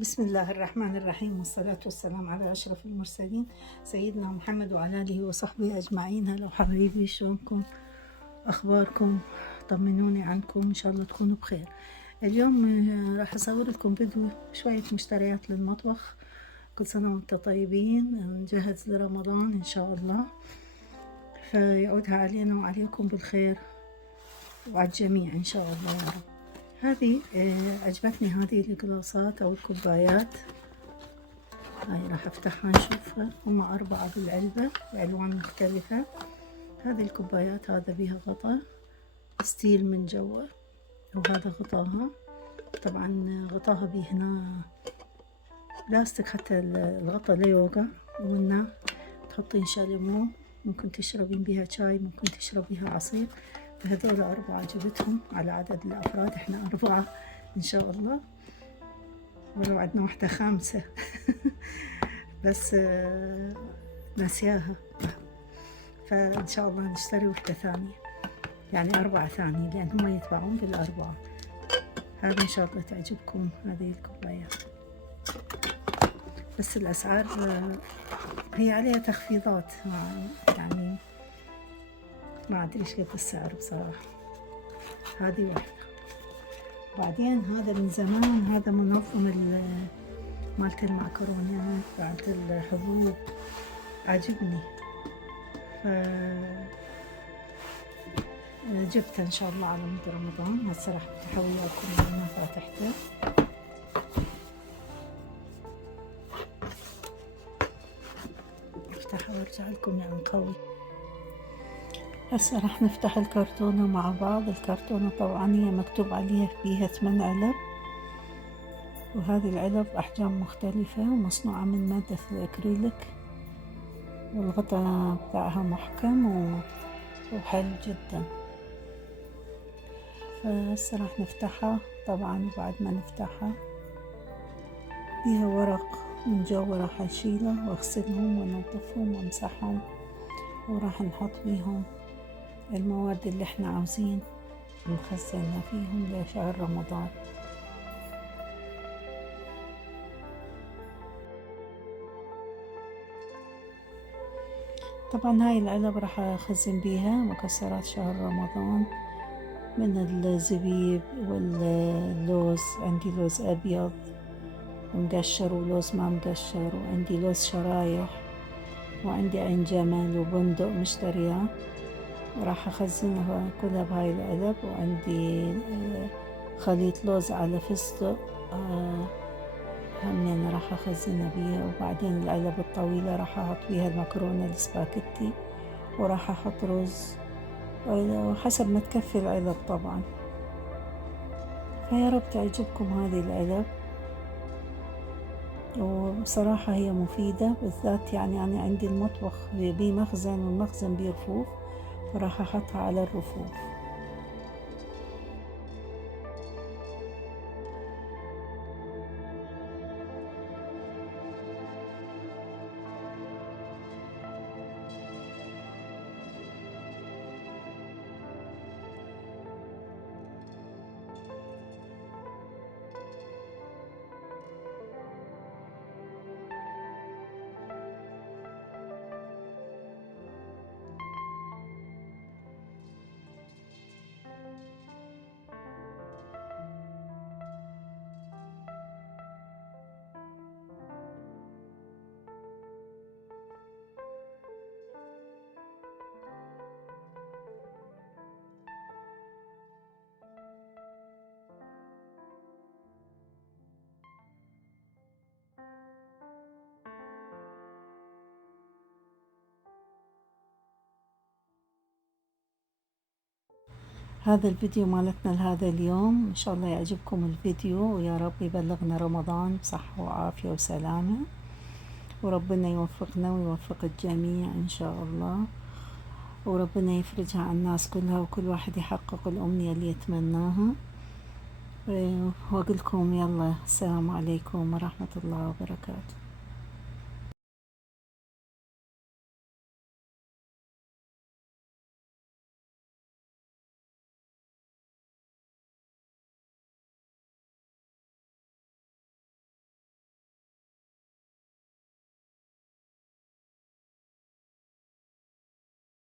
بسم الله الرحمن الرحيم، والصلاة والسلام على أشرف المرسلين سيدنا محمد وعلى آله وصحبه أجمعين. هلا حبايبي، شلونكم؟ أخباركم؟ طمنوني عنكم، إن شاء الله تكونوا بخير. اليوم راح أصور لكم فيديو شوية مشتريات للمطبخ. كل سنة وانتم طيبين، نجهز لرمضان إن شاء الله، فيعودها علينا وعليكم بالخير وعلى الجميع إن شاء الله يا رب. هذه عجبتني هذه القلاصات أو الكوبايات، هاي راح أفتحها نشوفها. هم 4 بالعلبة بألوان مختلفة. هذه الكوبايات هذا بيها غطاء ستيل من جوا، وهذا غطاها. طبعا غطاها بيه هنا بلاستيك حتى الغطاء لا يوقع، ومنه تحطين شاليمو، ممكن تشربين بيها شاي، ممكن تشرب بيها عصير. هذول 4 جبتهم على عدد الأفراد، احنا 4 إن شاء الله، ولو عندنا واحدة 5 بس ناسياها، فإن شاء الله نشتري واحدة ثانية، يعني 4 ثانية، لأن هم يتبعون بال4. هذا إن شاء الله تعجبكم هذه الكوبايات. بس الأسعار هي عليها تخفيضات، يعني ما أدري إيش قد السعر بصراحة. هذه واحدة. بعدين هذا من زمان، هذا منظم مالت المعكرونات بعد الحبوب، عجبني، جبته إن شاء الله على مود رمضان. هسه راح أفتحه وياكم لأنه فاتحته. أفتحه وأرجع لكم يعني قوي. هسه راح نفتح الكرتونة مع بعض. الكرتونة طبعا هي مكتوب عليها بيها 8 علب، وهذه العلب أحجام مختلفة ومصنوعة من مادة الأكريليك، والغطاء بتاعها محكم وحلو جدا. فهسه راح نفتحها. طبعا بعد ما نفتحها بيها ورق من جوا، راح أشيله وأغسلهم وأنظفهم وأمسحهم، وراح نحط بيهم المواد اللي احنا عاوزين نخزنها فيهم لشهر رمضان. طبعا هاي العلب راح اخزن بيها مكسرات شهر رمضان، من الزبيب واللوز. عندي لوز ابيض مقشر ولوز ما مقشر، وعندي لوز شرايح، وعندي عين جمل وبندق مشترياه، راح اخزنها كلها بهاي العلب. وعندي خليط لوز على فستق، همين راح اخزنها بيها. وبعدين العلب الطويلة راح احط بيها المكرونة السباكيتي، وراح احط رز، وحسب ما تكفي العلب طبعا. فيا رب تعجبكم هذه العلب، وبصراحة هي مفيدة بالذات. يعني أنا عندي المطبخ بيه مخزن، والمخزن بيه رفوف، فراح احطها على الرفوف. هذا الفيديو مالتنا لهذا اليوم. إن شاء الله يعجبكم الفيديو، ويا رب يبلغنا رمضان بصحة وعافية وسلامة، وربنا يوفقنا ويوفق الجميع إن شاء الله، وربنا يفرجها عن الناس كلها، وكل واحد يحقق الأمنية اللي يتمناها. وأقول لكم يلا، السلام عليكم ورحمة الله وبركاته.